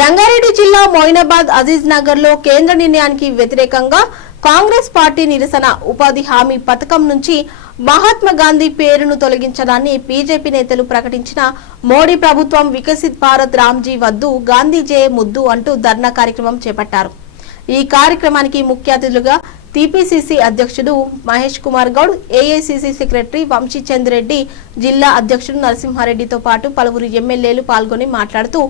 రంగారెడ్డి జిల్లా మోయినాబాద్ అజీజ్ నగర్ లో కేంద్ర నిర్ణయానికి వ్యతిరేకంగా కాంగ్రెస్ పార్టీ నిరసన ఉపాధి హామీ పథకం నుంచి మహాత్మా గాంధీ పేరును తొలగించడాన్ని బీజేపీ నేతలు ప్రకటించిన మోడీ ప్రభుత్వం వికసిత్ భారత్ రామ్జీ వద్దు గాంధీజే ముద్దు అంటూ ధర్నా కార్యక్రమం చేపట్టారు। ఈ కార్యక్రమానికి ముఖ్య అతిథులుగా టీపీసీసీ అధ్యక్షుడు మహేష్ కుమార్ గౌడ్, ఏఐసీసీ సెక్రటరీ వంశీచంద్ రెడ్డి, జిల్లా అధ్యక్షుడు నరసింహారెడ్డితో పాటు పలువురు ఎమ్మెల్యేలు పాల్గొని మాట్లాడుతూ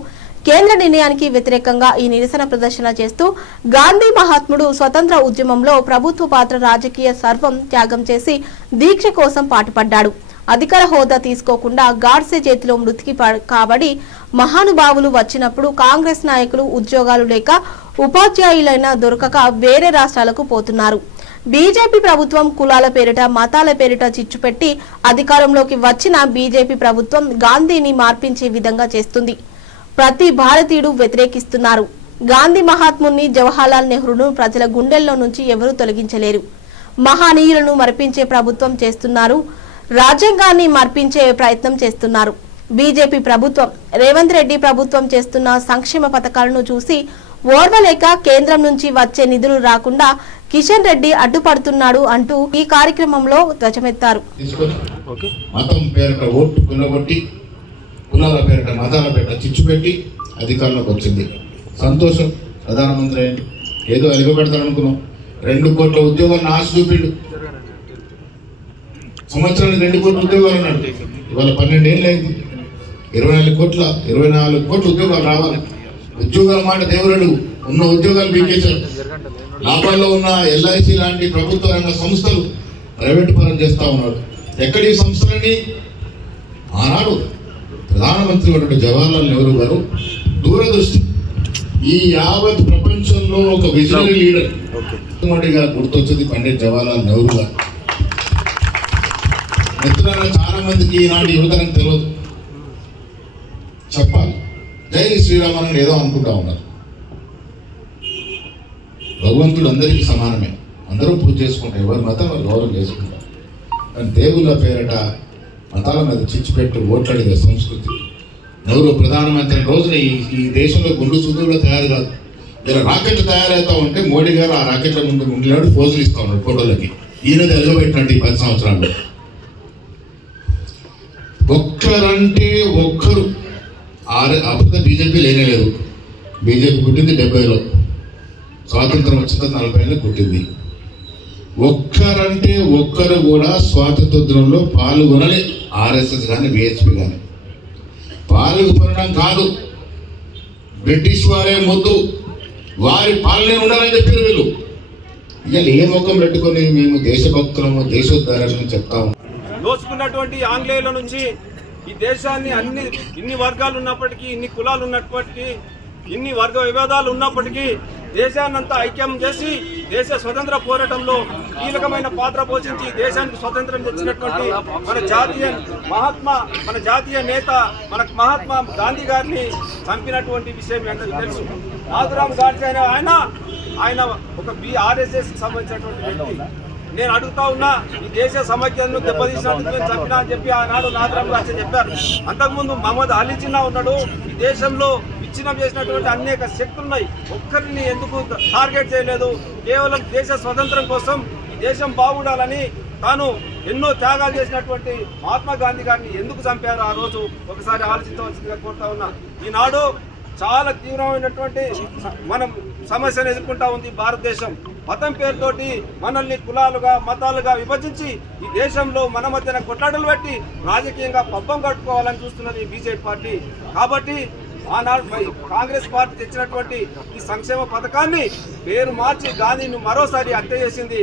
కేంద్ర నిర్ణయానికి వ్యతిరేకంగా ఈ నిరసన ప్రదర్శన చేస్తూ గాంధీ మహాత్ముడు స్వతంత్ర ఉద్యమంలో ప్రభుత్వ పాత్ర రాజకీయ సర్వం త్యాగం చేసి దీక్ష కోసం పాటుపడ్డాడు। అధికార హోదా తీసుకోకుండా గాడ్సే చేతిలో మృతికి కాబడి మహానుభావులు వచ్చినప్పుడు కాంగ్రెస్ నాయకులు ఉద్యోగాలు లేక ఉపాధ్యాయులైన దొరకక వేరే రాష్ట్రాలకు పోతున్నారు। బీజేపీ ప్రభుత్వం కులాల పేరిట మతాల పేరిట చిచ్చుపెట్టి అధికారంలోకి వచ్చిన బీజేపీ ప్రభుత్వం గాంధీని మార్పించే విధంగా చేస్తుంది। ప్రతి భారతీయుడు వ్యతిరేకిస్తున్నారు। గాంధీ మహాత్ముని జవహర్లాల్ నెహ్రూను ప్రజల గుండెల్లో నుంచి ఎవరూ తొలగించలేరు। మహానీయులను మరిపించే ప్రభుత్వం చేస్తున్నారు, రాజ్యాంగాన్ని మార్పించే ప్రయత్నం చేస్తున్నారు। బీజేపీ ప్రభుత్వం రేవంత్ రెడ్డి ప్రభుత్వం చేస్తున్న సంక్షేమ పథకాలను చూసి ఓర్వలేక కేంద్రం నుంచి వచ్చే నిధులు రాకుండా కిషన్ రెడ్డి అడ్డుపడుతున్నాడు అంటూ ఈ కార్యక్రమంలో ధ్వజమెత్తారు। కులాల పేరిట మతాల పేరిట చిచ్చు పెట్టి అధికారంలోకి వచ్చింది। సంతోషం, ప్రధానమంత్రి అయింది, ఏదో ఎలుగబెడతాడు అనుకున్నాం। 2 కోట్ల ఉద్యోగాలను ఆశ చూపిండు, సంవత్సరానికి 2 కోట్ల ఉద్యోగాలు అన్నాడు। ఇవాళ 12 ఏళ్ళు అయింది, 24 కోట్ల ఉద్యోగాలు రావాలి। ఉద్యోగాల మాట దేవుడు ఉన్న ఉద్యోగాలు బీకేశారు। లాభాల్లో ఉన్న ఎల్ఐసి లాంటి ప్రభుత్వ రంగ సంస్థలు ప్రైవేటు పరం చేస్తూ ఉన్నాడు। ఎక్కడి సంస్థలని ఆనాడు ప్రధానమంత్రి జవహర్లాల్ నెహ్రూ గారు దూరదృష్టి, ఈ యావత్ ప్రపంచంలో ఒక విజనరీ లీడర్ మొట్టమొదటిగా గుర్తొచ్చింది పండిట్ జవహర్లాల్ నెహ్రూ గారు। మిత్రులను చాలా మందికి ఈనాటి యువతరం తెలియదు, చెప్పాలి। జై శ్రీరామ్ అని ఏదో అనుకుంటా ఉన్నారు। భగవంతుడు అందరికీ సమానమే, అందరూ పూజ చేసుకుంటారు, ఎవరి మతం వారు గౌరవం చేసుకుంటారు। కానీ దేవుళ్ళ పేరట మతాల మీద చిచ్చుపెట్టు ఓట్లాడిన సంస్కృతి। నెహ్రూ ప్రధానమంత్రి రోజున ఈ దేశంలో గుండు సుదువులో తయారు కాదు, ఇలా రాకెట్లు తయారవుతా ఉంటే మోడీ గారు ఆ రాకెట్ల ముందు ఉండినాడు, పోజులు ఇస్తా ఉన్నాడు ఫోటోలకి। ఈయన ఎలుగబెట్టినట్టు ఈ 10 సంవత్సరాల్లో ఒక్కరంటే ఒక్కరు అప్పుడు బీజేపీ లేనేలేదు। బీజేపీ పుట్టింది 70లో, స్వాతంత్రం వచ్చిన 40 పుట్టింది। ఒక్కరంటే ఒక్కరు కూడా స్వాతంత్రంలో పాల్గొనని ఆర్ఎస్ఎస్ కానీ విహెచ్పి కానీ పాల్గొనడం కాదు, బ్రిటిష్ వారే ముద్దు, వారి పాలనే ఉండాలని చెప్పారు వీళ్ళు। ఇవాళ ఏ ముఖం పెట్టుకొని మేము దేశభక్తులము దేశోద్ధారణ చెప్తాము। దోచుకున్నటువంటి ఆంగ్లేయుల నుంచి ఈ దేశాన్ని ఇన్ని వర్గాలు ఉన్నప్పటికీ, ఇన్ని కులాలు ఉన్నప్పటికీ, ఇన్ని వర్గ విభేదాలు ఉన్నప్పటికీ దేశాన్నంతా ఐక్యం చేసి దేశ స్వతంత్ర పోరాటంలో కీలకమైన పాత్ర పోషించి దేశానికి స్వతంత్రం తెచ్చినటువంటి మన జాతీయ నేత మన మహాత్మా గాంధీ గారిని చంపినటువంటి విషయం అందరికీ తెలుసు। నాథురామ్ గాడ్సే అనే ఆయన ఒక ఆర్ఎస్ఎస్ సంబంధించినటువంటి వ్యక్తి। నేను అడుగుతా ఉన్నా, ఈ దేశ సమైక్యతను దెబ్బతీసినందుకు నేను చంపినా అని చెప్పి ఆనాడు నాథురామ్ గాడ్సే చెప్పారు। అంతకుముందు మహమ్మద్ అలీ జిన్నా ఉన్నాడు। ఈ దేశంలో విచ్ఛిన్నం చేసినటువంటి అనేక శక్తులున్నాయి, ఒక్కరిని ఎందుకు టార్గెట్ చేయలేదు? కేవలం దేశ స్వతంత్రం కోసం ఈ దేశం బాగుండాలని తాను ఎన్నో త్యాగాలు చేసినటువంటి మహాత్మా గాంధీ గారిని ఎందుకు చంపారు ఆ రోజు ఒకసారి ఆలోచించవలసిందిగా కోరుతా ఉన్నా। ఈనాడు చాలా తీవ్రమైనటువంటి మనం సమస్యను ఎదుర్కొంటా ఉంది భారతదేశం। మతం పేరుతోటి మనల్ని కులాలుగా మతాలుగా విభజించి ఈ దేశంలో మన మధ్యన కొట్లాటలు పెట్టి రాజకీయంగా పబ్బం కట్టుకోవాలని చూస్తున్నది బీజేపీ పార్టీ। కాబట్టి ఆనాడు కాంగ్రెస్ పార్టీ తెచ్చినటువంటి ఈ సంక్షేమ పథకాన్ని పేరు మార్చి గాంధీని మరోసారి హత్య చేసింది।